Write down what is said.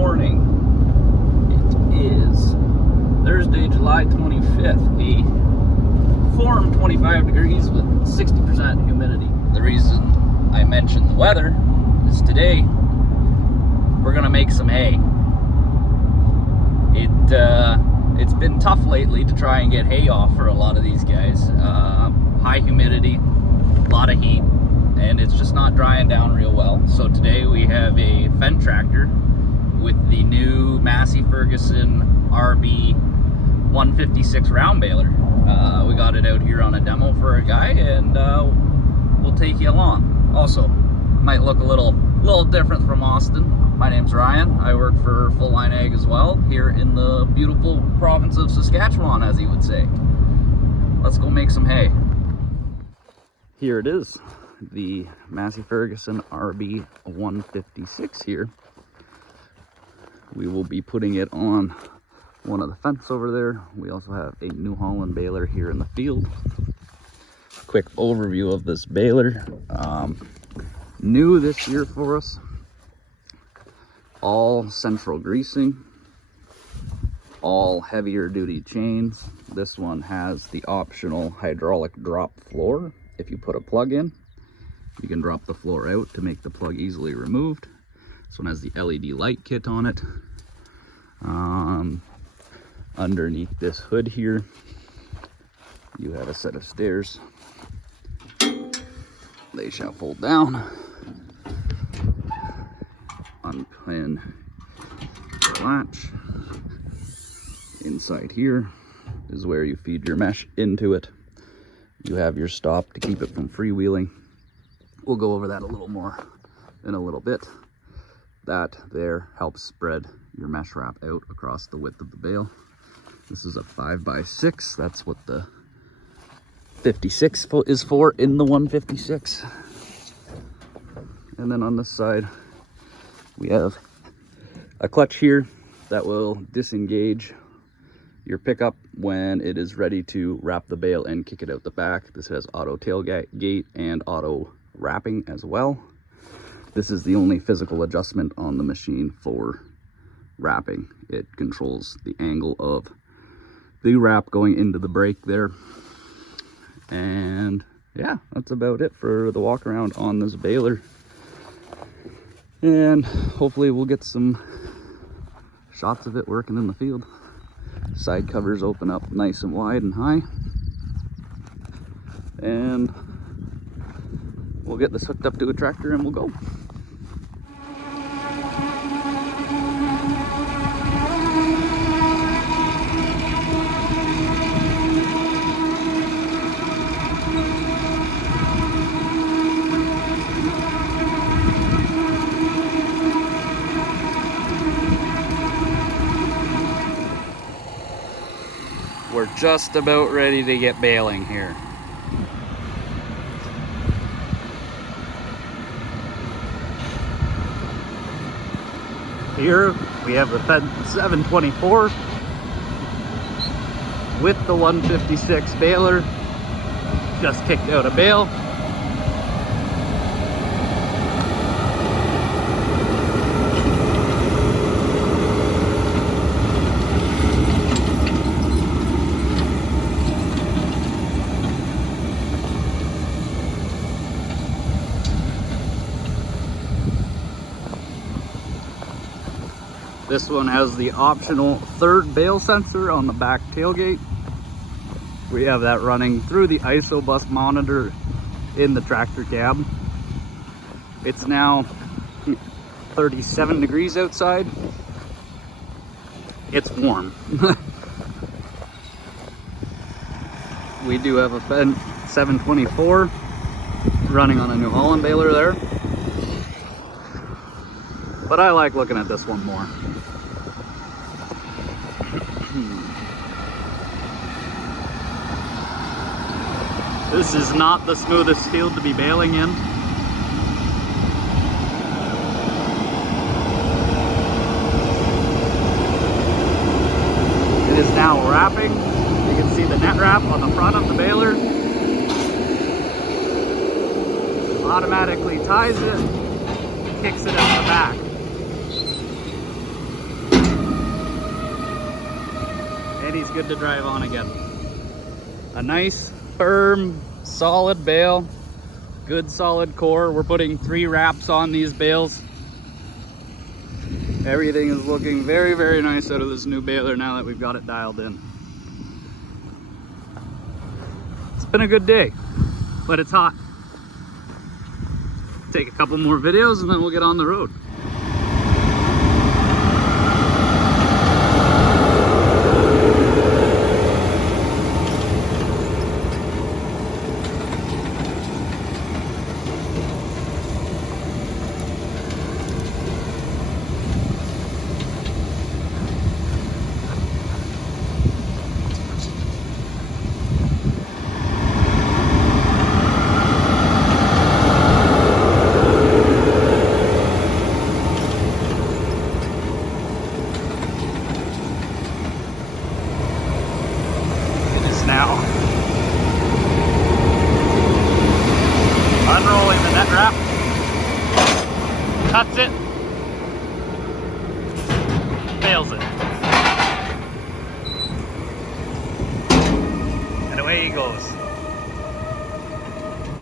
morning. It is Thursday, July 25th, a warm 25 degrees with 60% humidity. The reason I mentioned the weather is today we're gonna make some hay. It's been tough lately to try and get hay off for a lot of these guys. High humidity, a lot of heat, and it's just not drying down real well. So today we have a Fendt tractor with the new Massey Ferguson RB156 round baler. We got it out here on a demo for a guy, and we'll take you along. Also, might look a little different from Austin. My name's Ryan. I work for Full Line Ag as well, here in the beautiful province of Saskatchewan, as he would say. Let's go make some hay. Here it is, the Massey Ferguson RB156 here. We will be putting it on one of the Fendts over there. We also have a New Holland baler here in the field. Quick overview of this baler. New this year for us. All central greasing, all heavier duty chains. This one has the optional hydraulic drop floor. If you put a plug in, you can drop the floor out to make the plug easily removed. This one has the LED light kit on it. Underneath this hood here, you have a set of stairs. They shall fold down. Unpin the latch. Inside here is where you feed your mesh into it. You have your stop to keep it from freewheeling. We'll go over that a little more in a little bit. That there helps spread your mesh wrap out across the width of the bale. This is a 5x6. That's what the 56 is for in the 156. And then on this side, we have a clutch here that will disengage your pickup when it is ready to wrap the bale and kick it out the back. This has auto tailgate and auto wrapping as well. This is the only physical adjustment on the machine for wrapping. It controls the angle of the wrap going into the brake there. And yeah, that's about it for the walk around on this baler. And hopefully we'll get some shots of it working in the field. Side covers open up nice and wide and high. And we'll get this hooked up to a tractor and we'll go. We're just about ready to get baling here. Here we have the Fendt 724 with the 156 baler. Just kicked out a bale. This one has the optional third bale sensor on the back tailgate. We have that running through the ISO bus monitor in the tractor cab. It's now 37 degrees outside. It's warm. We do have a Fendt 724 running on a New Holland baler there. But I like looking at this one more. This is not the smoothest field to be baling in. It is now wrapping. You can see the net wrap on the front of the baler. Automatically ties it, kicks it out the back. he's good to drive on again. A nice, firm, solid bale. Good solid core. We're putting 3 wraps on these bales. Everything is looking very, very nice out of this new baler now that we've got it dialed in. It's been a good day, but it's hot. Take a couple more videos and then we'll get on the road. Now unrolling the net wrap, cuts it, fails it, and away he goes.